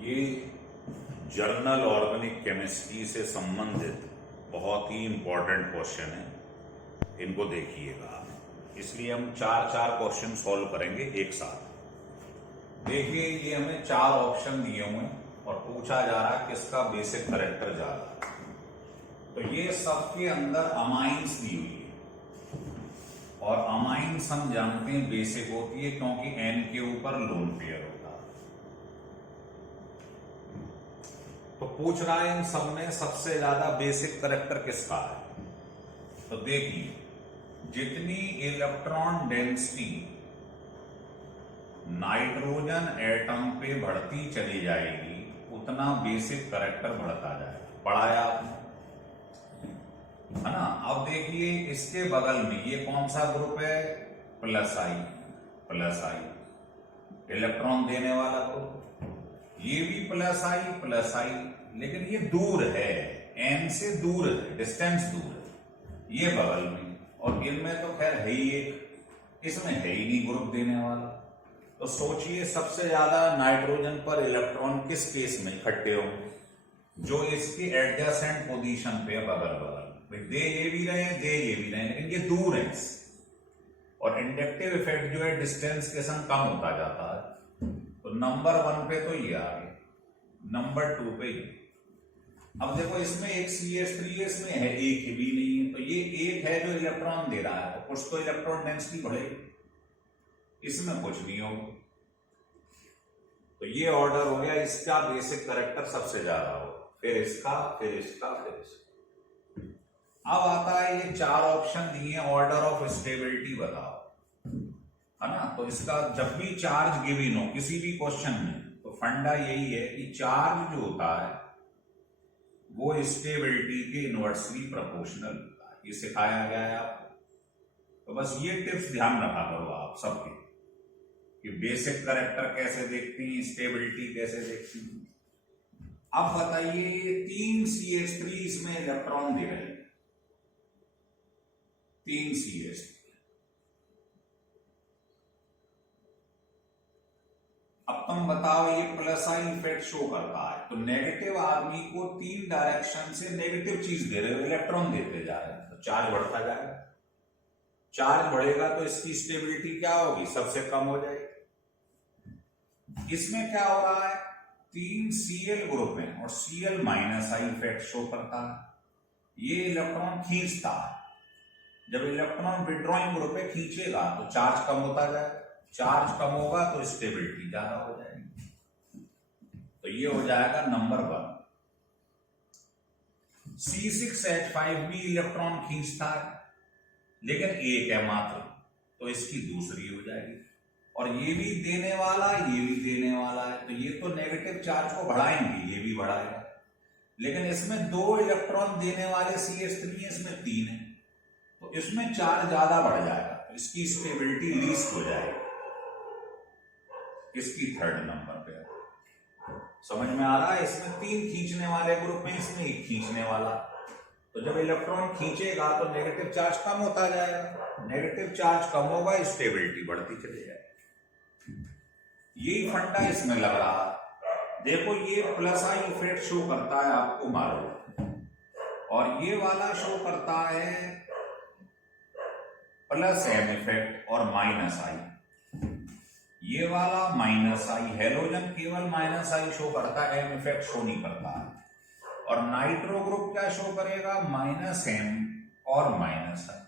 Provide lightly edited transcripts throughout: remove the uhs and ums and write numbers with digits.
ये journal organic chemistry से संबंधित बहुत ही इंपॉर्टेंट क्वेश्चन है, इनको देखिएगा। इसलिए हम चार क्वेश्चन सॉल्व करेंगे एक साथ। देखिए, ये हमें 4 ऑप्शन दिए हुए हैं और पूछा जा रहा है किसका बेसिक कैरेक्टर जा रहा है। तो ये सबके अंदर अमाइंस दी हुई है और अमाइंस हम जानते हैं बेसिक होती है क्योंकि एन के ऊपर लोन पेयर होता है। तो पूछ रहा है इन सब में सबसे ज्यादा बेसिक कैरेक्टर किसका है। तो देखिए, जितनी इलेक्ट्रॉन डेंसिटी नाइट्रोजन एटम पे बढ़ती चली जाएगी उतना बेसिक कैरेक्टर बढ़ता जाएगा। पढ़ाया आपने, है ना। अब देखिए, इसके बगल में ये कौन सा ग्रुप है, प्लस आई इलेक्ट्रॉन देने वाला ग्रुप। ये भी प्लस आई, लेकिन ये दूर है, एन से दूर है, डिस्टेंस दूर है। ये बगल में, और इनमें तो खैर है ही एक, इसमें है ही नहीं ग्रुप देने वाला। तो सोचिए सबसे ज्यादा नाइट्रोजन पर इलेक्ट्रॉन किस केस में इकट्ठे होंगे, जो इसके एडजेसेंट पोजीशन पे बगल दे ये भी रहे, लेकिन ये दूर है इससे। और इंडक्टिव इफेक्ट जो है डिस्टेंस के संग कम होता जाता है। तो नंबर 1 पे तो ये आ गया, नंबर 2 पे ये। अब देखो, इसमें एक CH3 है, इसमें है एक भी नहीं है, तो ये एक है जो इलेक्ट्रॉन दे रहा है, तो कुछ तो इलेक्ट्रॉन डेंसिटी बढ़ेगी, इसमें कुछ नहीं होगा। तो ये ऑर्डर हो गया, इसका बेसिक कैरेक्टर सबसे ज्यादा हो, फिर इसका, फिर इसका, फिर इसका। अब आता है ये 4 ऑप्शन दिए, ऑर्डर ऑफ स्टेबिलिटी बताओ, है ना। तो इसका जब भी चार्ज गिवन हो किसी भी क्वेश्चन में, तो फंडा यही है कि चार्ज जो होता है वो स्टेबिलिटी के इनवर्सली प्रोपोर्शनल होता है। ये सिखाया गया है आपको। तो बस ये टिप्स ध्यान रखा करो आप सबके, कि बेसिक कैरेक्टर कैसे देखती हैं, स्टेबिलिटी कैसे देखती हैं। अब बताइए, ये 3 CH3 इसमें इलेक्ट्रॉन दे रहे हैं, 3 CH3। अब तुम बताओ, ये प्लस आई इफेक्ट शो करता है, तो नेगेटिव आदमी को 3 डायरेक्शन से नेगेटिव चीज दे रहे हो, इलेक्ट्रॉन देते जा रहे हैं, तो चार्ज बढ़ता जाएगा। चार्ज बढ़ेगा तो इसकी स्टेबिलिटी क्या होगी, सबसे कम हो जाएगी। इसमें क्या हो रहा है, 3 Cl ग्रुप है और Cl minus I effect show करता है। ये इलेक्ट्रॉन खींचता है, जब इलेक्ट्रॉन विड्रॉइंग ग्रुप पे खींचेगा तो चार्ज कम होता जाएगा, चार्ज कम होगा तो स्टेबिलिटी ज्यादा हो जाएगी। तो ये हो जाएगा नंबर 1। C6H5 भी इलेक्ट्रॉन खींचता है, लेकिन एक है मात्र, तो इसकी दूसरी हो जाएगी। और ये भी देने वाला, ये भी देने वाला है, तो ये तो नेगेटिव चार्ज को बढ़ाएंगे, ये भी बढ़ाएगा। लेकिन इसमें 2 इलेक्ट्रॉन देने वाले CH3 है, इसमें 3 है, तो इसमें चार्ज ज्यादा बढ़ जाएगा, तो इसकी स्टेबिलिटी लीस्ट हो जाएगी। इसकी 3rd नंबर पे समझ में आ रहा है। इसमें 3 खींचने वाले ग्रुप में, इसमें 1 खींचने वाला। तो जब इलेक्ट्रॉन खींचेगा तो नेगेटिव चार्ज कम होता जाएगा, नेगेटिव चार्ज कम होगा, स्टेबिलिटी बढ़ती चली जाएगी। यही फंडा इसमें लग रहा है। देखो, ये प्लस आई इफेक्ट शो करता है, आपको मालूम, और ये वाला शो करता है प्लस एम इफेक्ट और माइनस आई। ये वाला माइनस आई, हेलोजन केवल माइनस आई शो करता है, एम इफेक्ट शो नहीं करता है। और नाइट्रो ग्रुप क्या शो करेगा, माइनस एम और माइनस आई।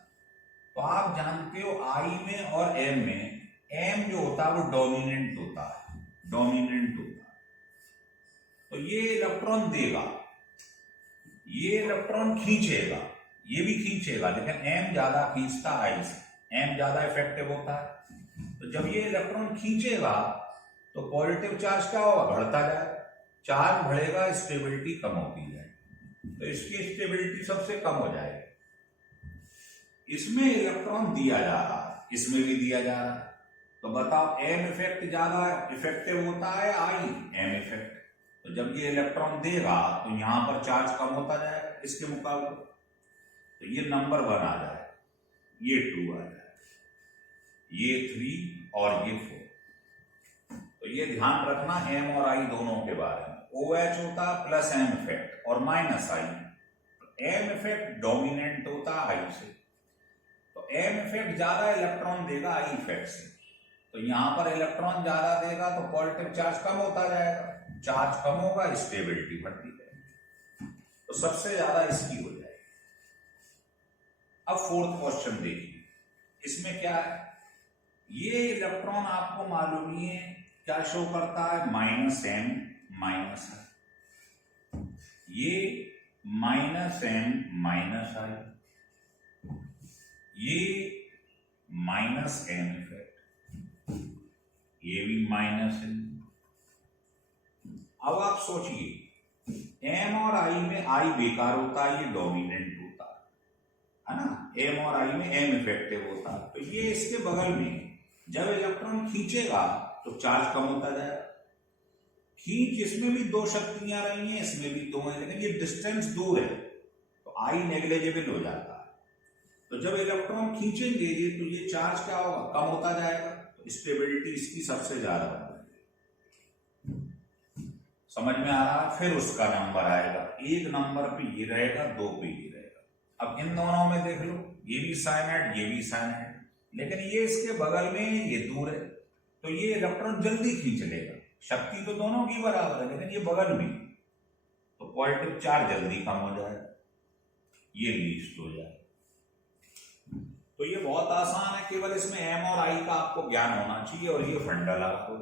तो आप जानते हो आई में और एम में, एम जो होता है वो डोमिनेंट होता है, तो ये इलेक्ट्रॉन देगा, ये इलेक्ट्रॉन खींचेगा, ये भी खींचेगा, लेकिन एम ज्यादा खींचता है आई से, एम ज्यादा इफेक्टिव होता है। तो जब ये इलेक्ट्रॉन खींचेगा तो पॉजिटिव चार्ज क्या होगा, बढ़ता जाएगा, चार्ज बढ़ेगा, स्टेबिलिटी कम होती जाएगी, तो इसकी स्टेबिलिटी सबसे कम हो जाएगी। इसमें इलेक्ट्रॉन दिया जा रहा है, इसमें भी दिया जा रहा है, तो बताओ एम इफेक्ट ज्यादा इफेक्टिव होता है, आई एम इफेक्ट। तो जब ये इलेक्ट्रॉन देगा तो यहां पर चार्ज कम होता जाएगा इसके मुकाबले, तो ये नंबर 1 आ जाएगा, ये 2 आ जाएगा, ये 3 और ये 4। तो ये ध्यान रखना एम और आई दोनों के बारे में। OH होता प्लस एम इफेक्ट और माइनस आई, एम इफेक्ट डोमिनेंट होता आई से, तो एम इफेक्ट ज्यादा इलेक्ट्रॉन देगा आई इफेक्ट से, तो यहां पर इलेक्ट्रॉन ज्यादा देगा तो पॉजिटिव चार्ज कम होता जाएगा, चार्ज कम होगा स्टेबिलिटी बढ़ती जाएगी, तो सबसे ज्यादा इसकी हो जाएगी। अब फोर्थ क्वेश्चन देखिए, इसमें क्या है, ये इलेक्ट्रॉन आपको मालूम ही है क्या शो करता है, माइनस एम माइनस आई, ये माइनस एम माइनस आई, ये माइनस एम इफेक्ट, ये भी माइनस एम। अब आप सोचिए एम और आई में आई बेकार होता है, ये डोमिनेंट होता है ना, एम और आई में एम इफेक्टिव होता है, तो ये इसके बगल में जब इलेक्ट्रॉन खींचेगा तो चार्ज कम होता जाएगा। खींच इसमें भी दो शक्तियां रही हैं, इसमें भी दो हैं, लेकिन ये डिस्टेंस दूर है तो आई नेग्लिजिबल हो जाता है, तो जब इलेक्ट्रॉन खींचेंगे ये तो ये चार्ज क्या होगा, कम होता जाएगा, तो स्टेबिलिटी इसकी सबसे ज्यादा होगी। समझ में आ रहा है? फिर उसका नंबर आएगा, एक नंबर पे ये रहेगा, दो पे ये रहेगा। अब इन दोनों में देख लो, ये भी साइनाइड ये भी साइनाइड, लेकिन ये इसके बगल में ये दूर है, तो ये इलेक्ट्रॉन जल्दी खींच लेगा, शक्ति तो दोनों की बराबर है लेकिन ये बगल में, तो पॉजिटिव चार्ज जल्दी कम हो जाए, ये लीस्ट हो जाए। तो ये बहुत आसान है, केवल इसमें एम और आई का आपको ज्ञान होना चाहिए और ये फंडा लगा दो।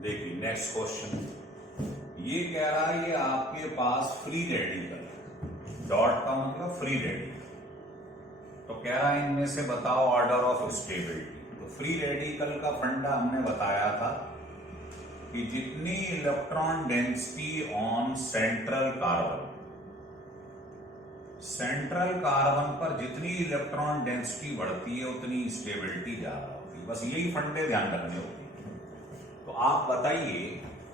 देखिए नेक्स्ट क्वेश्चन, ये कह रहा है ये आपके पास फ्री रेडिकल, डॉट का मतलब फ्री रेडिकल, तो कह रहा है इनमें से बताओ ऑर्डर ऑफ स्टेबिलिटी। तो फ्री रेडिकल का फंडा हमने बताया था कि जितनी electron density on central carbon, central carbon पर जितनी इलेक्ट्रॉन डेंसिटी बढ़ती है उतनी स्टेबिलिटी ज्यादा होती है, बस यही फंडे ध्यान रखने होते हैं। तो आप बताइए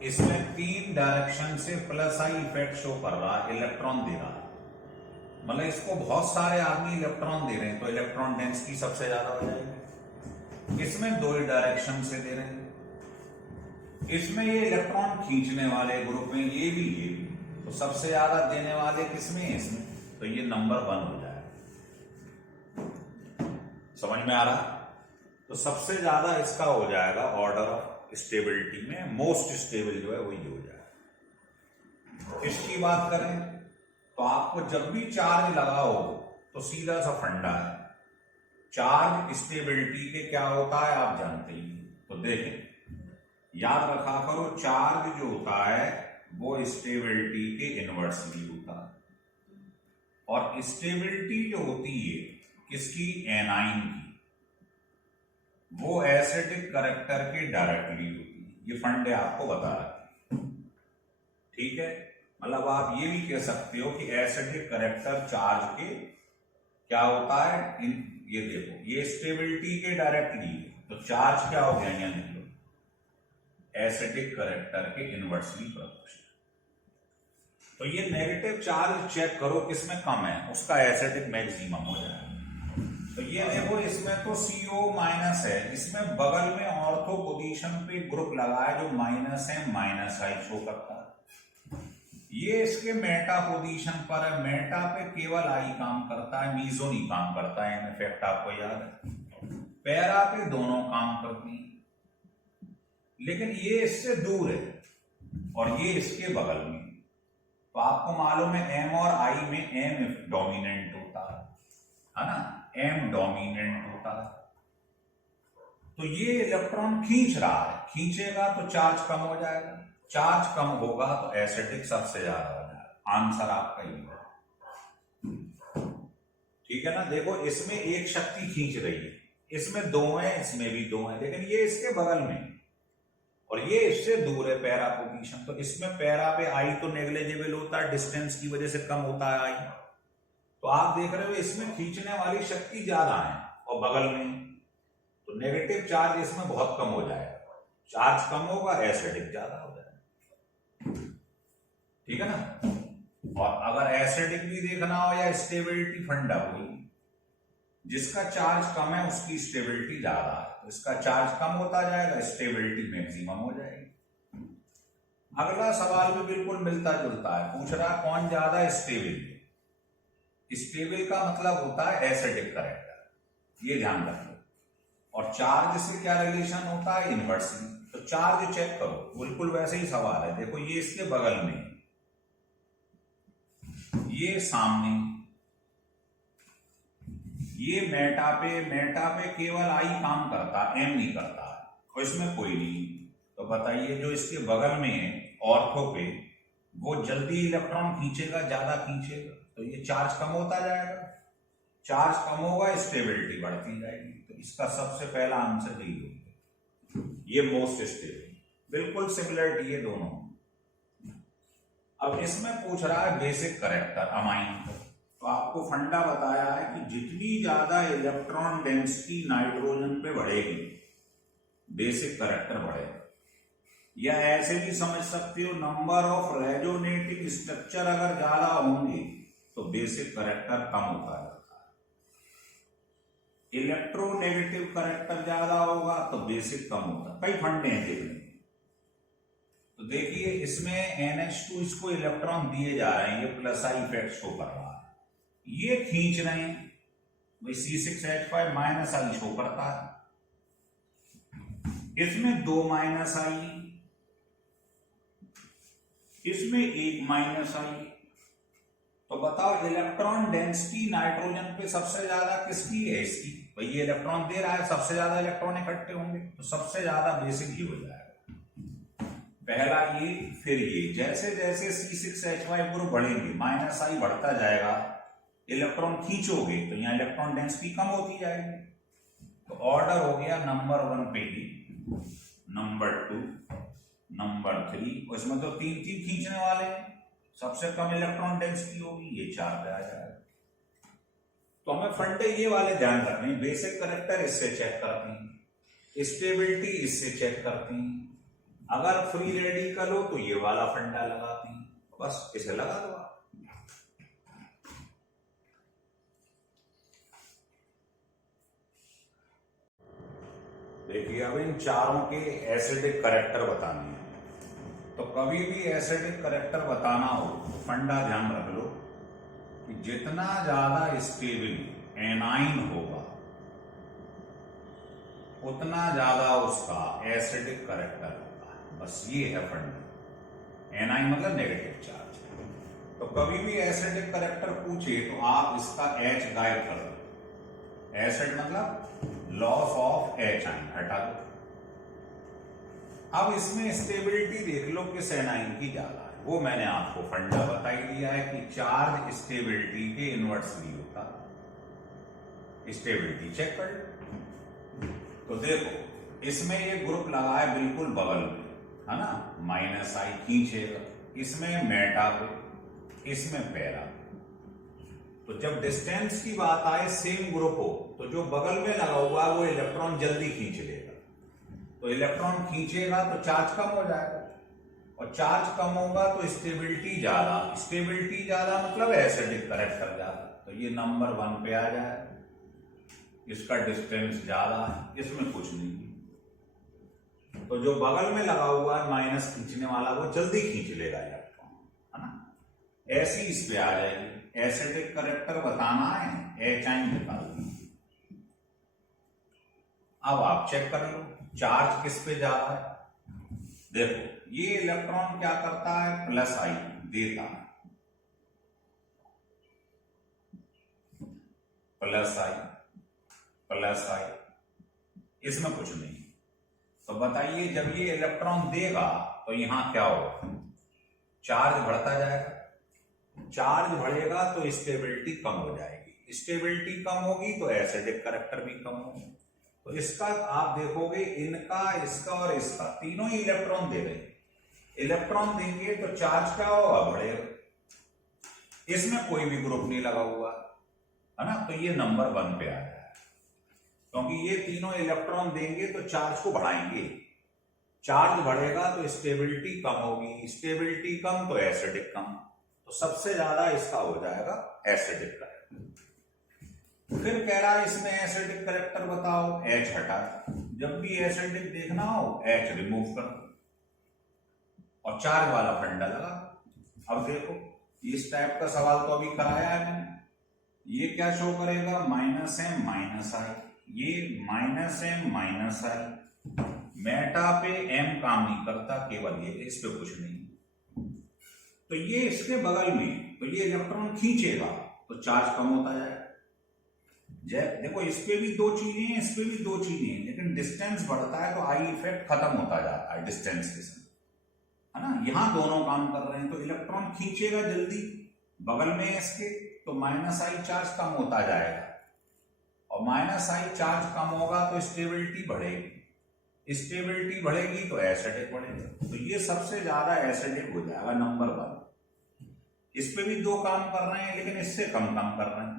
इसमें तीन डायरेक्शन से प्लस आई इफेक्ट शो कर रहा है, इलेक्ट्रॉन दे रहा है, मतलब इसको बहुत सारे आदमी इलेक्ट्रॉन दे रहे हैं तो इलेक्ट्रॉन डेंसिटी सबसे ज्यादा हो जाएगी। इसमें दो ही डायरेक्शन से दे रहे हैं, इसमें ये इलेक्ट्रॉन खींचने वाले ग्रुप में ये भी, तो सबसे ज्यादा देने वाले किसमें है, इसमें, तो ये नंबर 1 हो जाएगा। समझ में आ रहा? तो सबसे ज्यादा इसका हो जाएगा ऑर्डर ऑफ स्टेबिलिटी में, मोस्ट स्टेबल जो है वही हो जाएगा। इसकी बात करें तो आपको जब भी चार्ज लगा हो तो सीधा सा फंडा है, चार्ज स्टेबिलिटी के क्या होता है आप जानते ही, तो देखें याद रखा करो, चार्ज जो होता है वो स्टेबिलिटी के इनवर्सली होता है, और स्टेबिलिटी जो होती है किसकी, एनाइन की, वो एसिडिक करैक्टर के डायरेक्टली होती है। ये फंडे आपको बता रहे, ठीक है, मतलब आप ये भी कह सकते हो कि एसिडिक करैक्टर चार्ज के क्या होता है, ये देखो ये स्टेबिलिटी के डायरेक्टली, तो चार्ज क्या हो गया, यहाँ लिख लो एसिडिक करैक्टर के इनवर्सली प्रोपोर्शनल। तो ये नेगेटिव चार्ज चेक करो किसमें कम है, उसका एसिडिक मैक्सिमम हो जाएगा। तो ये देखो इसमें तो CO माइनस है, इसमें बगल में ऑर्थो पोजीशन पे ग्रुप लगा है जो माइनस है, माइनस आई शो करता है। ये इसके मेटा पोजीशन पर है, मेटा पे केवल आई काम करता है, मीजो नहीं काम करता है, इन इफेक्ट आपको याद है। पैरा पे दोनों काम करती हैं, लेकिन ये इससे दूर है और ये इसके बगल में, तो आपको मालूम है एम और आई में एम डोमिनेंट होता है ना, एम डोमिनेंट होता है, तो ये इलेक्ट्रॉन खींच रहा है, खींचेगा तो चार्ज कम हो जाएगा, चार्ज कम होगा तो एसिडिक सबसे ज्यादा हो जाएगा। आंसर आपका ये है, ठीक है ना। देखो इसमें एक शक्ति खींच रही है, इसमें दो है, इसमें भी दो है, लेकिन ये इसके बगल में और ये इससे दूर है पैरा पोजीशन, तो इसमें पैरा पे आई तो नेग्लिजिबल होता है, डिस्टेंस की वजह से कम होता है आई, तो आप देख रहे हो इसमें खींचने वाली शक्ति ज्यादा है और बगल में, तो नेगेटिव चार्ज इसमें बहुत कम हो जाएगा, चार्ज कम होगा एसिडिक ज्यादा हो जाएगा, ठीक है ना। और अगर एसिडिक भी देखना हो या स्टेबिलिटी, फंडा हुई जिसका चार्ज कम है उसकी स्टेबिलिटी ज्यादा है, तो इसका चार्ज कम होता जाएगा, स्टेबिलिटी मैक्सिमम हो जाएगी। अगला सवाल भी बिल्कुल मिलता जुलता है, पूछ रहा है कौन ज्यादा स्टेबल है। स्टेबल का मतलब होता है एसिडिक करेक्टर, ये ध्यान रखो। और चार्ज से क्या रिलेशन होता है, इनवर्सली। तो चार्ज चेक करो, बिल्कुल वैसे ही सवाल है। देखो ये इसके बगल में, ये सामने, ये मेटा पे केवल आई काम करता, एम नहीं करता, तो इसमें कोई नहीं। तो बताइए जो इसके बगल में है ऑर्थो पे, वो जल्दी इलेक्ट्रॉन खींचेगा, ज्यादा खींचेगा, तो ये चार्ज कम होता जाएगा। चार्ज कम होगा, स्टेबिलिटी बढ़ती जाएगी। तो इसका सबसे पहला आंसर यही होगा, ये मोस्ट स्टेबल, बिल्कुल सिमिलरिटी है दोनों। अब इसमें पूछ रहा है बेसिक करेक्टर अमाइन का। तो आपको फंडा बताया है कि जितनी ज्यादा इलेक्ट्रॉन डेंसिटी नाइट्रोजन पे बढ़ेगी, बेसिक करेक्टर बढ़ेगा। या ऐसे भी समझ सकते हो, नंबर ऑफ रेजोनेटिंग स्ट्रक्चर अगर ज्यादा होंगे तो बेसिक करेक्टर कम होता जाता है। इलेक्ट्रोनेगेटिव करेक्टर ज्यादा होगा तो बेसिक कम होता है। कई फंडे हैं देखने। तो देखिए इसमें NH2 इसको इलेक्ट्रॉन दिए जा रहे हैं, ये प्लस आई इफेक्ट शो कर रहा है, ये खींच रहे हैं, भाई C6H5 माइनस आई शो करता है। इसमें 2 माइनस आई, इसमें 1 माइनस आई। तो बताओ इलेक्ट्रॉन डेंसिटी नाइट्रोजन पे सबसे ज्यादा किसकी है, इसकी। भाई ये इलेक्ट्रॉन दे रहा है, सबसे ज्यादा इलेक्ट्रॉन इकट्ठे होंगे, तो सबसे ज्यादा बेसिक ही हो जाएगा। पहला ये, फिर ये। जैसे जैसे C6H5 ग्रुप बढ़ेंगे, माइनस आई बढ़ता जाएगा, इलेक्ट्रॉन खींचोगे तो यहाँ इलेक्ट्रॉन डेंसिटी कम होती जाएगी। तो ऑर्डर हो गया नंबर 1 पे ही, नंबर 2, नंबर 3, उसमें तो 3 खींचने वाले हैं, सबसे कम इलेक्ट्रॉन डेंसिटी होगी, ये 4 पे आ जाएगा। तो हमें फंडे ये वाले ध्यान रखने, बेसिक करेक्टर इससे चेक करते हैं, स्टेबिलिटी इससे चेक करते हैं। अगर फ्री रेडिकल हो तो ये वाला फंडा लगाते हैं, बस इसे लगा दो। देखिए अब इन चारों के एसिडिक करेक्टर बताने हैं। तो कभी भी एसिडिक करेक्टर बताना हो तो फंडा ध्यान रख लो कि जितना ज्यादा स्टेबल एनाइन होगा उतना ज्यादा उसका एसिडिक करेक्टर होगा। बस ये है फंडा। एनाइन मतलब नेगेटिव चार्ज। तो कभी भी एसिडिक करेक्टर पूछे तो आप इसका H गायब कर दो। एसिड मतलब लॉस ऑफ H आइन हटा दो। अब इसमें स्टेबिलिटी देख लो किस एनाइन की ज्यादा है, वो मैंने आपको फंडा बता ही दिया है कि चार्ज स्टेबिलिटी के इनवर्सली होता है। स्टेबिलिटी चेक कर लो। तो देखो इसमें ये ग्रुप लगा है बिल्कुल बगल में, है ना, माइनस आई खींचेगा, इसमें मेटा पे, इसमें पैरा। तो जब डिस्टेंस की बात आए, सेम ग्रुप हो, तो जो बगल में लगा हुआ है वो इलेक्ट्रॉन जल्दी खींच लेगा। तो इलेक्ट्रॉन खींचेगा तो चार्ज कम हो जाएगा, और चार्ज कम होगा तो स्टेबिलिटी ज्यादा। स्टेबिलिटी ज्यादा मतलब एसिडिक करेक्टर ज्यादा। तो ये नंबर 1 पे आ जाए, इसका डिस्टेंस ज्यादा है, इसमें कुछ नहीं। तो जो बगल में लगा हुआ है माइनस खींचने वाला, वो जल्दी खींच लेगा इलेक्ट्रॉन, है ना। ऐसी इस पे आ जाएगी। एसिडिक करेक्टर बताना है, H आइन निकाल दी। अब आप चेक कर लो चार्ज किस पे ज्यादा है। देखो ये इलेक्ट्रॉन क्या करता है, प्लस आई देता है, प्लस आई, इसमें कुछ नहीं। तो बताइए जब ये इलेक्ट्रॉन देगा तो यहां क्या होगा, चार्ज बढ़ता जाएगा। चार्ज बढ़ेगा तो स्टेबिलिटी कम हो जाएगी, स्टेबिलिटी कम होगी तो एसिडिक करेक्टर भी कम होगी। तो इसका आप देखोगे, इनका, इसका और इसका, तीनों ही इलेक्ट्रॉन दे रहे हैं। इलेक्ट्रॉन देंगे तो चार्ज क्या होगा, बढ़ेगा। इसमें कोई भी ग्रुप नहीं लगा हुआ, है ना, तो ये नंबर 1 पे आ गया, क्योंकि ये तीनों इलेक्ट्रॉन देंगे तो चार्ज को बढ़ाएंगे। चार्ज बढ़ेगा तो स्टेबिलिटी कम होगी, स्टेबिलिटी कम तो एसिडिक कम। तो सबसे ज्यादा इसका हो जाएगा एसिडिक करेक्टर। फिर कह रहा है इसमें एसिडिक करेक्टर बताओ, H हटा। जब भी एसिडिक देखना हो H रिमूव कर और चार्ज वाला फंडा लगा। अब देखो इस टाइप का सवाल तो अभी कराया है मैंने। ये क्या शो करेगा, -m -i, ये -m -i। मेटा पे m काम नहीं करता, केवल ये इस पे कुछ नहीं। तो ये इसके बगल में, तो ये इलेक्ट्रॉन खींचेगा तो चार्ज कम होता जाएगा। देखो इस पे भी दो चीजें हैं, इस पे भी दो चीजें हैं, लेकिन डिस्टेंस बढ़ता है तो आई इफेक्ट खत्म होता जाता है डिस्टेंस के साथ, है ना। यहां दोनों काम कर रहे हैं तो इलेक्ट्रॉन खींचेगा जल्दी, बगल में इसके, तो -i चार्ज कम होता जाएगा और -i चार्ज कम होगा तो स्टेबिलिटी बढ़ेगी, स्टेबिलिटी बढ़ेगी तो एसिडिक बढ़ेगा। तो ये सबसे ज्यादा एसिडिक हो जाएगा नंबर 1। इस पे भी दो काम कर रहे हैं लेकिन इससे कम काम कर रहे हैं।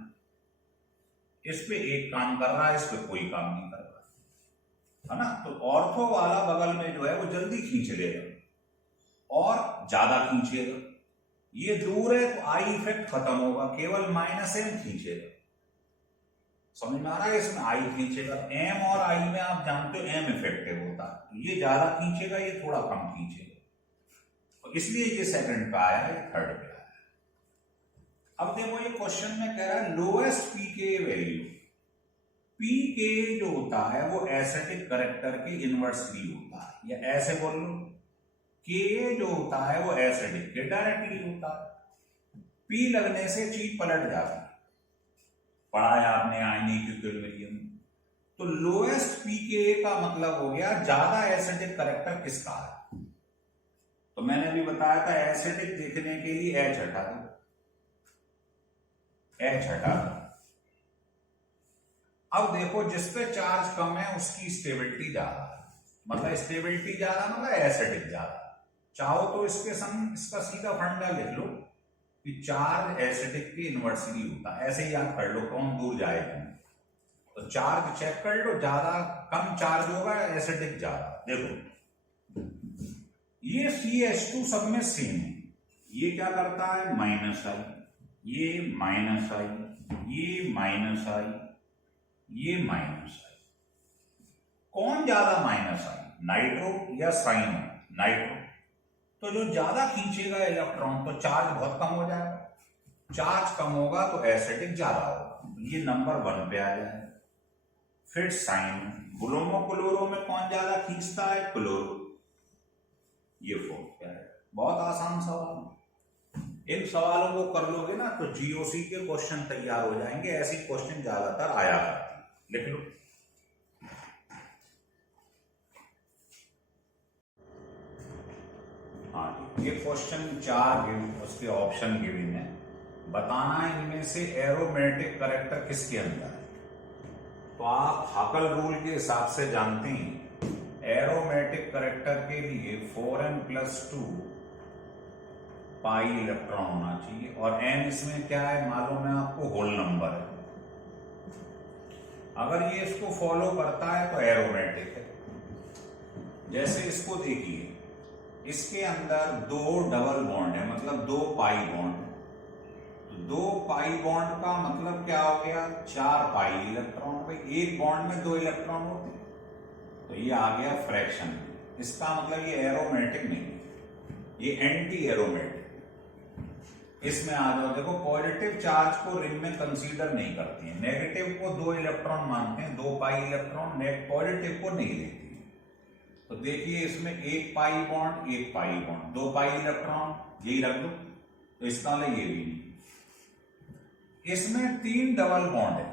इस पे एक काम कर रहा है, इस पे कोई काम नहीं कर रहा, है ना। तो ऑर्थो वाला बगल में जो है वो जल्दी खींच लेगा और ज्यादा खींचेगा। ये दूर है तो आई इफेक्ट खत्म होगा, केवल -m खींचेगा। समझ में आ रहा है, इसमें आई खींचेगा। m और i में आप जानते हो m इफेक्टिव होता है, ये ज्यादा खींचेगा, ये थोड़ा कम खींचेगा, तो इसलिए ये सेकंड पे आया है, थर्ड पे आया है। अब देखो ये क्वेश्चन में कह रहा है लोएस्ट पीके वैल्यू। पीके जो होता है वो एसिडिक करेक्टर के इनवर्सली होता है, या ऐसे बोल लो के जो होता है वो एसिडिक के डायरेक्टली होता है। पी लगने से चीज पलट जाती है, पढ़ाया आपने आयनिक इक्विलिब्रियम। तो लोएस्ट पीके का मतलब हो गया ज्यादा एसिडिक करेक्टर किसका है। तो मैंने अभी बताया था एसिडिक देखने के लिए H हटा दो, H हटा दो। अब देखो जिसपे चार्ज कम है उसकी स्टेबिलिटी ज्यादा है, मतलब स्टेबिलिटी ज्यादा मतलब एसिडिक ज्यादा। चाहो तो इसके संग इसका सीधा फंडा लिख लो कि चार्ज एसिडिक के इनवर्सली होता है, ऐसे ही याद कर लो, कौन दूर जाएगा। तो चार्ज चेक कर लो, ज्यादा कम चार्ज होगा एसिडिक ज्यादा। देखो ये CH2 सब में सेम है, ये क्या करता है -i, ये -i, ये -i, ये -i। कौन ज्यादा -i, नाइट्रो या साइन? नाइट्रो। तो जो ज्यादा खींचेगा इलेक्ट्रॉन तो चार्ज बहुत कम हो जाएगा, चार्ज कम होगा तो एसिडिक ज्यादा होगा, ये नंबर 1 पे आ जाएगा। फिर साइन, ब्रोमो क्लोरो में कौन ज्यादा खींचता है? क्लोरो, ये 4 पे आएगा। बहुत आसान सवाल, इन सवालों को कर लोगे ना तो जीओसी के क्वेश्चन तैयार हो जाएंगे, ऐसे क्वेश्चन ज्यादातर आया करते, लिख लो। हाँ, ये क्वेश्चन 4 उसके ऑप्शन गिवन है, बताना है इनमें से एरोमेटिक करेक्टर किसके अंदर है। तो आप हाकल रूल के हिसाब से जानते हैं एरोमेटिक करेक्टर के लिए 4n+2 पाई इलेक्ट्रॉन होना चाहिए, और n इसमें क्या है मालूम है आपको, होल नंबर है। अगर ये इसको फॉलो करता है तो एरोमेटिक है। जैसे इसको देखिए, इसके अंदर 2 डबल बॉन्ड है, मतलब 2 पाई बॉन्ड है। तो 2 पाई बॉन्ड का मतलब क्या हो गया, 4 पाई इलेक्ट्रॉन। भाई एक बॉन्ड में 2 इलेक्ट्रॉन होते हैं, तो ये आ गया फ्रैक्शन। इसका मतलब ये एरोमेटिक नहीं है, ये एंटी एरोमेटिक। इसमें आ जाओ, देखो पॉजिटिव चार्ज को रिंग में कंसीडर नहीं करती है, नेगेटिव को 2 इलेक्ट्रॉन मानते हैं, 2 पाई इलेक्ट्रॉन, पॉजिटिव को नहीं लेती है। तो देखिए इसमें 1 pi bond, 1 pi bond, 2 pi electron, यही रख दो, तो इसका मतलब ये भी नहीं। इसमें 3 डबल बॉन्ड है,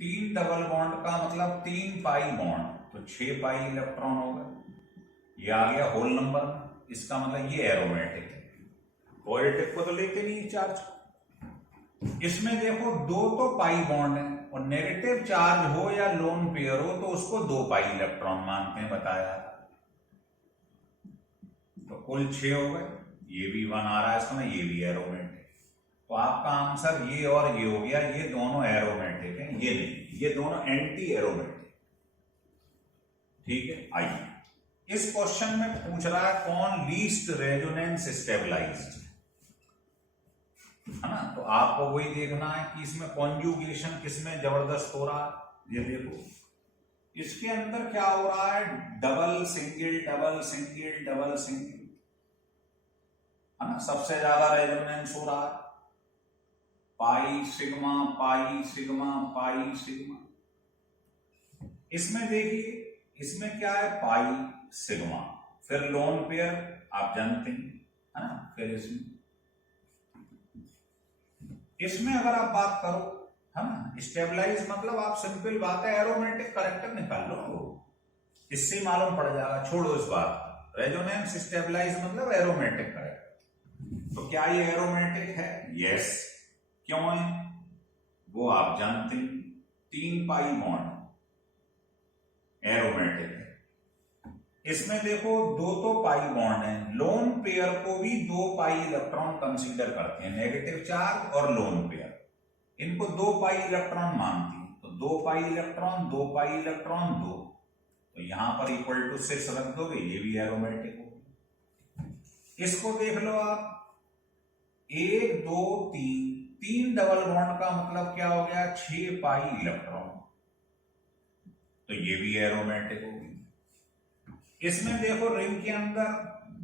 3 डबल बॉन्ड का मतलब 3 पाई बॉन्ड, तो 6 पाई इलेक्ट्रॉन होगा, ये आ गया होल नंबर। इसका मतलब ये एरोमेटिक है, पॉजिटिव को तो लेते नहीं चार्ज। इसमें देखो 2 तो पाई बॉन्ड है, और नेगेटिव चार्ज हो या लोन पेयर हो तो उसको 2 पाई इलेक्ट्रॉन मानते हैं, बताया। तो कुल 6 हो गए, ये भी 1 आ रहा है इसमें, ये भी एरोमेटिक। तो आपका आंसर ये और ये हो गया, ये दोनों एरोमेटिक है, ये नहीं, ये दोनों एंटी एरोमेटिक। ठीक है, आइए इस क्वेश्चन में पूछ रहा है कौन लीस्ट रेजोनेंस स्टेबलाइज्ड। है ना। तो आपको वही देखना है कि इसमें कॉन्जुगेशन किसमें जबरदस्त हो रहा है। ये देखो इसके अंदर क्या हो रहा है, double single double single double single, है ना। सबसे ज्यादा रेजोनेंस हो रहा है pi sigma pi sigma pi sigma. इसमें देखिए इसमें क्या है, पाई सिग्मा, फिर लोन पेयर आप जानते हैं, है ना। फिर इसमें अगर आप बात करो, है ना, स्टेबलाइज मतलब आप सिंपल बात है एरोमेटिक करेक्टर निकाल लो, इससे मालूम पड़ जाएगा, छोड़ो इस बात। रेजोनेंस स्टेबलाइज मतलब एरोमेटिक करेक्टर। तो क्या ये एरोमेटिक है? यस। क्यों है वो आप जानते हैं, 3 पाई बॉन्ड एरोमेटिक है। इसमें देखो 2 तो पाई बॉन्ड है, लोन पेयर को भी 2 पाई इलेक्ट्रॉन कंसीडर करते हैं, नेगेटिव चार्ज और लोन पेयर, इनको 2 पाई इलेक्ट्रॉन मानती है। तो 2 पाई इलेक्ट्रॉन 2 पाई इलेक्ट्रॉन 2, तो यहां पर इक्वल टू 6 रख दोगे, ये भी एरोमेटिक हो। इसको देख लो आप, 1 2 3 डबल बॉन्ड का मतलब क्या हो गया, 6 पाई इलेक्ट्रॉन, तो ये भी एरोमेटिक होगी। इसमें देखो रिंग के अंदर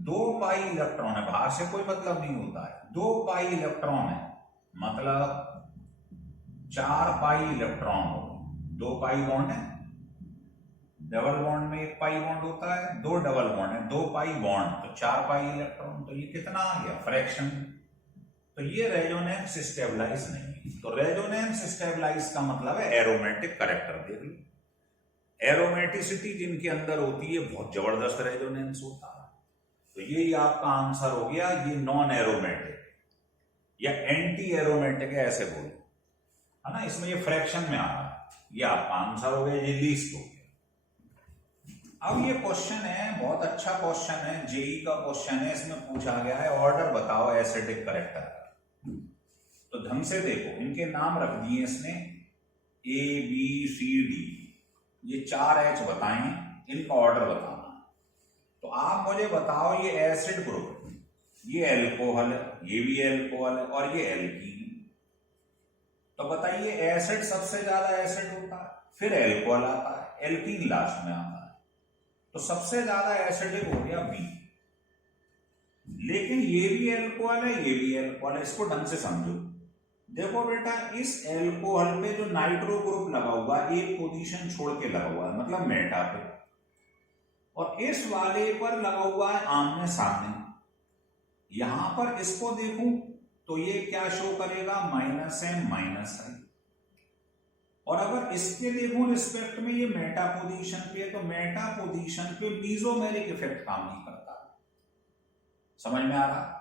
2 पाई इलेक्ट्रॉन है, बाहर से कोई मतलब नहीं होता है, 2 पाई इलेक्ट्रॉन है मतलब 4 पाई इलेक्ट्रॉन हो, 2 पाई बॉन्ड है, डबल बॉन्ड में 1 पाई बॉन्ड होता है, 2 डबल बॉन्ड है, 2 पाई बॉन्ड, तो 4 पाई इलेक्ट्रॉन, तो ये कितना आ गया, फ्रैक्शन। तो ये रेजोनेंस स्टेबलाइज नहीं है। तो रेजोनेंस स्टेबलाइज का मतलब है एरोमेटिक करेक्टर। देख लो एरोमेटिसिटी जिनके अंदर होती है बहुत जबरदस्त रेजोनेंस होता है। तो ये आपका आंसर हो गया, ये नॉन एरोमेटिक या एंटी एरोमेटिक है, ऐसे बोलो, है ना। इसमें ये फ्रैक्शन में आ रहा है, ये आपका आंसर हो गया, ये लीस्ट हो गया। अब ये क्वेश्चन है, बहुत अच्छा क्वेश्चन है, जेई का क्वेश्चन है। इसमें पूछा गया है ऑर्डर बताओ एसिडिक करेक्टर का। तो ढंग से देखो, इनके नाम रख दिए इसने ए बी सी डी, ये 4 H बताए, इनका ऑर्डर बताना। तो आप मुझे बताओ ये एसिड ग्रुप, ये एल्कोहल है, ये भी एल्कोहल है और ये एल्कीन। तो बताइए एसिड सबसे ज्यादा एसिड होता है, फिर एल्कोहल आता है, एल्कीन लास्ट में आता है, तो सबसे ज्यादा एसिडिक हो गया बी। लेकिन ये भी एल्कोहल है, ये भी एल्कोहल है, इसको ढंग से समझो। देखो बेटा, इस एल्कोहल पे जो नाइट्रो ग्रुप लगा हुआ है, एक पोजीशन छोड़ के लगा हुआ है, मतलब मेटा पे, और इस वाले पर लगा हुआ है आमने सामने। यहां पर इसको देखूं तो ये क्या शो करेगा, माइनस है माइनस है। और अगर इसके देखूं रिस्पेक्ट में, ये मेटा पोजीशन पे, तो मेटा पोजीशन पे मीजोमेरिक इफेक्ट काम नहीं करता। समझ में आ रहा?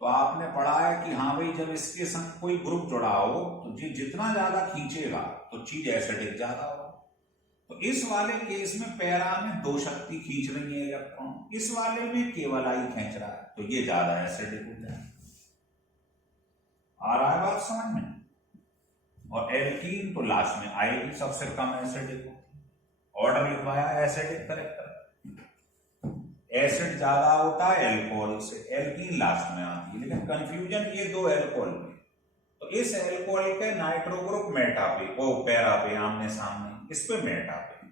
तो आपने पढ़ा है कि हाँ भाई, जब इसके संग कोई ग्रुप जुड़ा हो तो जितना ज्यादा खींचेगा तो चीज एसिडिक ज्यादा होगा। तो इस वाले केस में पैरा में 2 शक्ति खींच रही है इलेक्ट्रॉन, इस वाले में केवल आई खींच रहा है, तो ये ज्यादा एसिडिक हो जाए। आ रहा है बात समझ में? और एल्कीन तो लास्ट में आएगी, सबसे कम एसिडिक होती। ऑर्डर लिखवाया एसिडिक करेक्टर, एसिड ज्यादा होता है एल्कोहल से, एल्कीन लास्ट में आती है। लेकिन कंफ्यूजन ये 2 एल्कोहल में, तो इस एल्कोहल के नाइट्रो ग्रुप मेटा पे, वो पैरा पे आमने सामने, इस पे मेटा पे,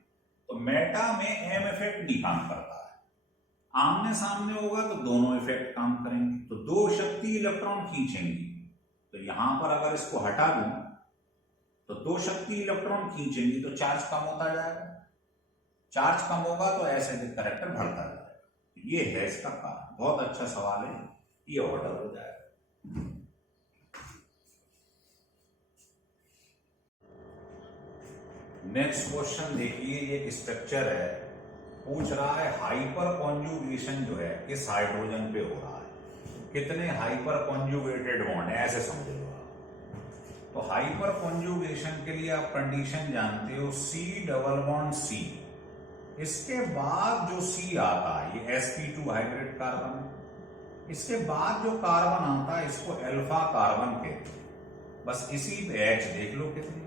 तो मेटा में एम इफेक्ट नहीं काम करता है, आमने सामने होगा तो दोनों इफेक्ट काम करेंगे, तो 2 शक्ति इलेक्ट्रॉन खींचेंगी। तो यहां पर अगर इसको हटा दूं तो 2 शक्ति इलेक्ट्रॉन खींचेंगी तो चार्ज कम होता जाएगा, चार्ज कम होगा तो एसिडिक करेक्टर बढ़ता जाएगा। ये है इसका कारण। बहुत अच्छा सवाल है, ये ऑर्डर हो जाएगा। नेक्स्ट क्वेश्चन देखिए, ये स्ट्रक्चर है, पूछ रहा है हाइपर कॉन्जुगेशन जो है किस हाइड्रोजन पे हो रहा है, कितने हाइपर कॉन्जुगेटेड बॉन्ड है, ऐसे समझ लो आप। तो हाइपर कॉन्जुगेशन के लिए आप कंडीशन जानते हो, C डबल बॉन्ड C, इसके बाद जो C आता है ये sp2 हाइब्रिड कार्बन, इसके बाद जो कार्बन आता है इसको अल्फा कार्बन कहते हैं। बस इसी पे H देख लो कितनी,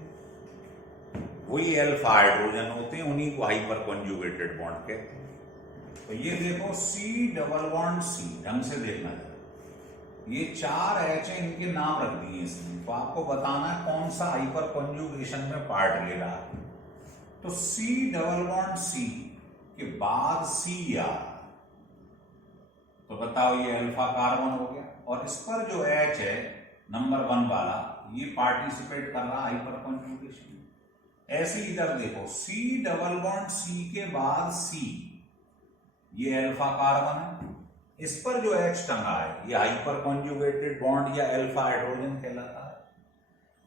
वही अल्फा हाइड्रोजन होते हैं, उन्हीं को हाइपर कॉन्जुगेटेड बॉन्ड कहते हैं। तो ये देखो C डबल बॉन्ड C, ढंग से देखना है, ये 4 H हैं, इनके नाम रख दिए इसमें। तो आपको बताना है कौन सा हाइपर कॉन्जुगेशन में पार्ट ले रहा है। तो C डबल बॉन्ड C के बाद C आ, तो बताओ ये अल्फा कार्बन हो गया। और इस पर जो H है नंबर 1 वाला, ये पार्टिसिपेट कर रहा हाइपर कॉन्जुगेशन में। ऐसे इधर देखो, C डबल बॉन्ड C के बाद C, ये अल्फा कार्बन है। इस पर जो H टंगा है ये हाइपर कॉन्जुगेटेड बॉन्ड या अल्फा हाइड्रोजन कहलाता है।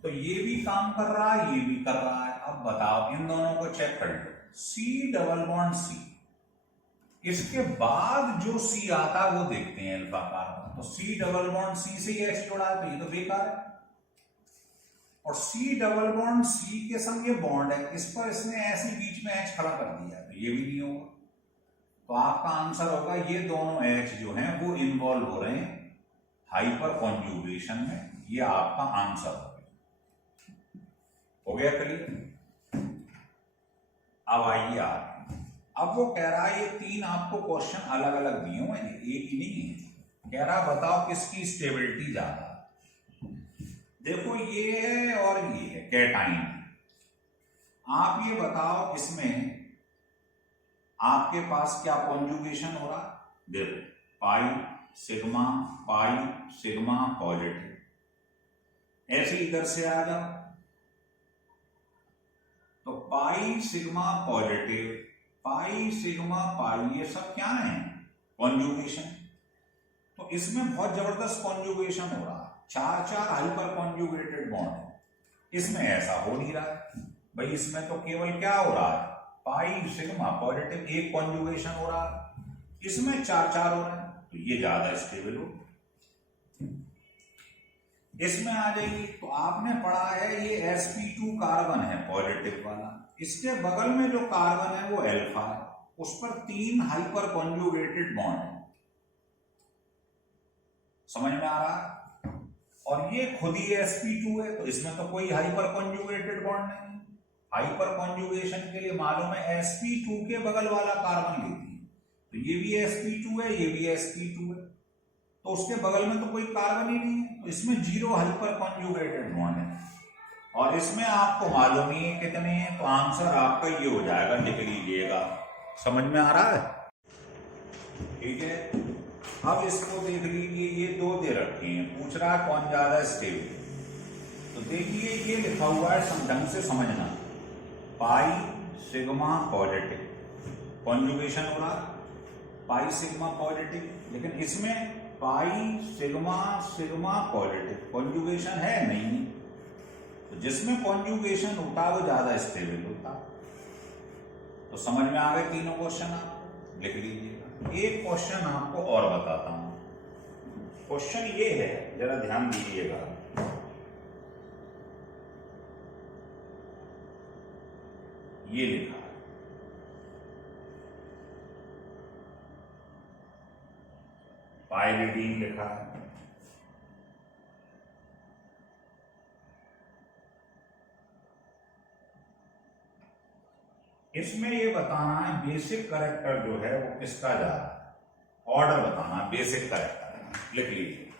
तो ये भी काम कर रहा है, ये भी कर रहा है। अब बताओ इन दोनों को चेक कर लो। C डबल बॉन्ड C, इसके बाद जो C आता है वो देखते हैं अल्फा कार्बन। तो C डबल बॉन्ड C से ही H जोड़ा है, तो ये तो बेकार है। और C डबल बॉन्ड C के संग ये बॉन्ड है, इस पर इसने ऐसे बीच में H खड़ा कर दिया, तो ये भी नहीं होगा। तो आपका आंसर होगा ये दोनों H जो हैं वो इन्वॉल्व हो रहे हैं हाइपर कॉन्जुगेशन में। ये आपका आंसर हो गया क्लियर। अब आइए आगे। अब वो कह रहा है ये 3 आपको क्वेश्चन अलग अलग दिए हुए हैं, एक ही नहीं है। कह रहा बताओ किसकी स्टेबिलिटी ज्यादा। देखो ये है और ये है कैटाइन। आप ये बताओ इसमें आपके पास क्या कॉन्जुगेशन हो रहा है। देखो पाई सिग्मा पॉजिटिव। ऐसे इधर से आ जाओ, तो pi sigma positive, pi sigma pi, ये सब क्या है कॉन्जुगेशन। तो इसमें बहुत जबरदस्त कॉन्जुगेशन हो रहा है, 4 हाइपर कॉन्जुगेटेड बॉन्ड है। इसमें ऐसा हो नहीं रहा है भाई, इसमें तो केवल क्या हो रहा है पाई सिग्मा पॉजिटिव, एक कॉन्जुगेशन हो रहा है, इसमें 4 हो रहा है, तो ये ज्यादा स्टेबल हो। इसमें आ जाइए, तो आपने पढ़ा है ये sp2 कार्बन है पॉजिटिव वाला, इसके बगल में जो कार्बन है वो अल्फा है, उस पर 3 हाइपर कॉन्जुगेटेड बॉन्ड है। समझ में आ रहा है। और ये खुद ही sp2 है, तो इसमें तो कोई हाइपर कॉन्जुगेटेड बॉन्ड नहीं। हाइपर कॉन्जुगेशन के लिए मालूम है sp2 के बगल वाला कार्बन लेती है, तो ये भी sp2 है, ये भी sp2 है, तो उसके बगल में तो कोई कार्बन ही नहीं है, तो इसमें 0 हाइपर कॉन्जुगेटेड बॉन्ड है। और इसमें आपको मालूम ही है कितने हैं, तो आंसर आपका ये हो जाएगा, लिख लीजिएगा। समझ में आ रहा है, ठीक है। अब इसको देख लीजिए, ये 2 दे रखे हैं, पूछ रहा है कौन ज्यादा स्टेबल। तो देखिए ये लिखा हुआ है, ढंग से समझना, पाई सिग्मा पॉजिटिव कॉन्जुगेशन हो रहा पाई सिग्मा पॉजिटिव, लेकिन इसमें पाई सिग्मा पॉजिटिव कॉन्जुगेशन है नहीं। तो जिसमें कॉन्जुगेशन होता वो ज्यादा स्टेबल होता। तो समझ में आ गए तीनों क्वेश्चन, आप लिख लीजिएगा। एक क्वेश्चन आपको और बताता हूं। क्वेश्चन ये है, जरा ध्यान दीजिएगा। ये लिखा है पाइरिडीन लिखा है, इसमें ये बताना है बेसिक कैरेक्टर जो है वो किसका जा रहा है, ऑर्डर बताना है बेसिक कैरेक्टर। लिख लीजिए।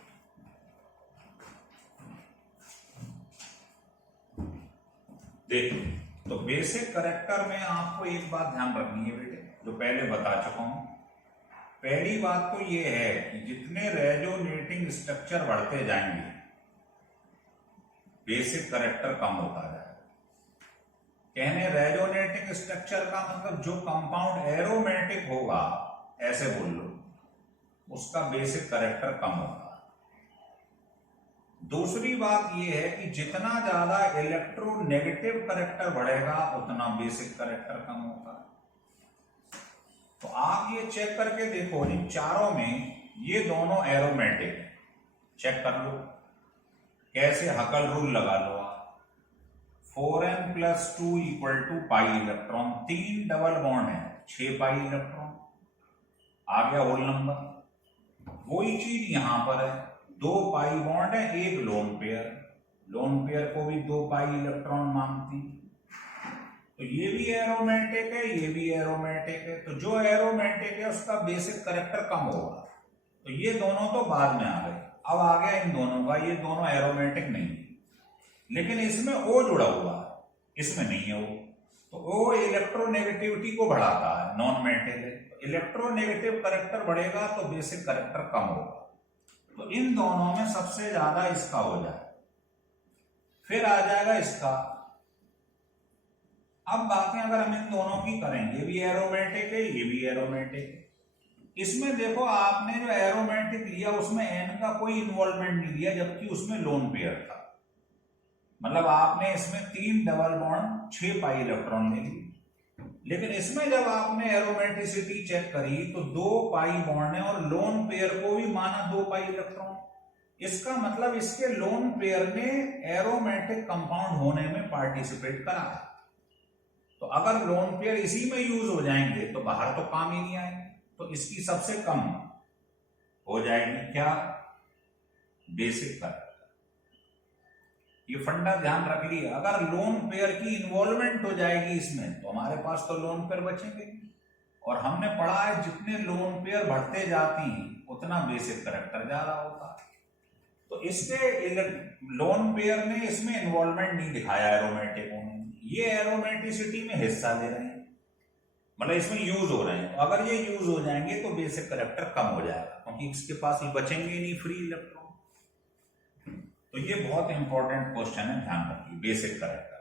देखिए, तो बेसिक कैरेक्टर में आपको एक बात ध्यान रखनी है बेटे, जो पहले बता चुका हूं। पहली बात तो ये है कि जितने रेजोनेटिंग स्ट्रक्चर बढ़ते जाएंगे बेसिक कैरेक्टर कम होता जाएगा। कहने रेजोनेटिंग स्ट्रक्चर का मतलब जो कंपाउंड एरोमेटिक होगा, ऐसे बोल लो, उसका बेसिक कैरेक्टर कम होगा। दूसरी बात यह है कि जितना ज्यादा इलेक्ट्रोनेगेटिव कैरेक्टर बढ़ेगा उतना बेसिक कैरेक्टर कम होगा। तो आप ये चेक करके देखो, इन चारों में ये दोनों एरोमेटिक है, चेक कर लो। कैसे, हकल रूल लगा लो आप। 4n+2 = pi electron, 3 double bond है, 6 पाई इलेक्ट्रॉन आ गया होल नंबर। वही चीज यहां पर है, 2 पाई बॉन्ड है, 1 लोन पेयर को भी 2 पाई इलेक्ट्रॉन मांगती। तो ये भी एरोमेटिक है, ये भी एरोमेटिक है। तो जो एरोमेटिक है उसका बेसिक कैरेक्टर कम होगा। तो ये दोनों तो बाद में आ गए। अब आ गया इन दोनों का, ये दोनों एरोमेटिक नहीं है, लेकिन इसमें O जुड़ा हुआ है, इसमें नहीं है वो, तो O इलेक्ट्रोनेगेटिविटी को बढ़ाता है, नॉन मेटल है। इलेक्ट्रोनेगेटिव करेक्टर बढ़ेगा तो बेसिक करेक्टर कम होगा। तो इन दोनों में सबसे ज्यादा इसका हो जाए, फिर आ जाएगा इसका। अब बातें अगर हम इन दोनों की करें, ये भी एरोमेटिक है, ये भी एरोमेटिक है। इसमें देखो आपने जो एरोमेटिक लिया उसमें N का कोई इन्वॉल्वमेंट नहीं लिया, जबकि उसमें लोन पेयर था। मतलब आपने इसमें 3 डबल बॉन्ड 6 पाई इलेक्ट्रॉन ले ली, लेकिन इसमें जब आपने एरोमेटिसिटी चेक करी तो 2 पाई बॉन्ड है और लोन पेयर को भी माना 2 पाई इलेक्ट्रॉन। इसका मतलब इसके लोन पेयर ने एरोमेटिक कंपाउंड होने में पार्टिसिपेट करा है। तो अगर लोन पेयर इसी में यूज हो जाएंगे तो बाहर तो काम ही नहीं आएंगे, तो इसकी सबसे कम हो जाएगी क्या, बेसिक करेक्टर। ये फंडा ध्यान रख लिया, अगर लोन पेयर की इन्वॉल्वमेंट हो जाएगी इसमें तो हमारे पास तो लोन पेयर बचेंगे, और हमने पढ़ा है जितने लोन पेयर बढ़ते जाती हैं उतना बेसिक करेक्टर ज्यादा होता है। तो इसके लोन पेयर ने इसमें इन्वॉल्वमेंट नहीं दिखाया एरोमेटिक होने, ये एरोमेटिसिटी में हिस्सा ले रहे हैं, मतलब इसमें यूज हो रहे हैं। तो अगर ये यूज हो जाएंगे तो बेसिक करेक्टर कम हो जाएगा, क्योंकि इसके पास ये बचेंगे नहीं फ्री इलेक्ट्रॉन। तो ये बहुत इंपॉर्टेंट क्वेश्चन है, ध्यान रखिए, बेसिक करेक्टर।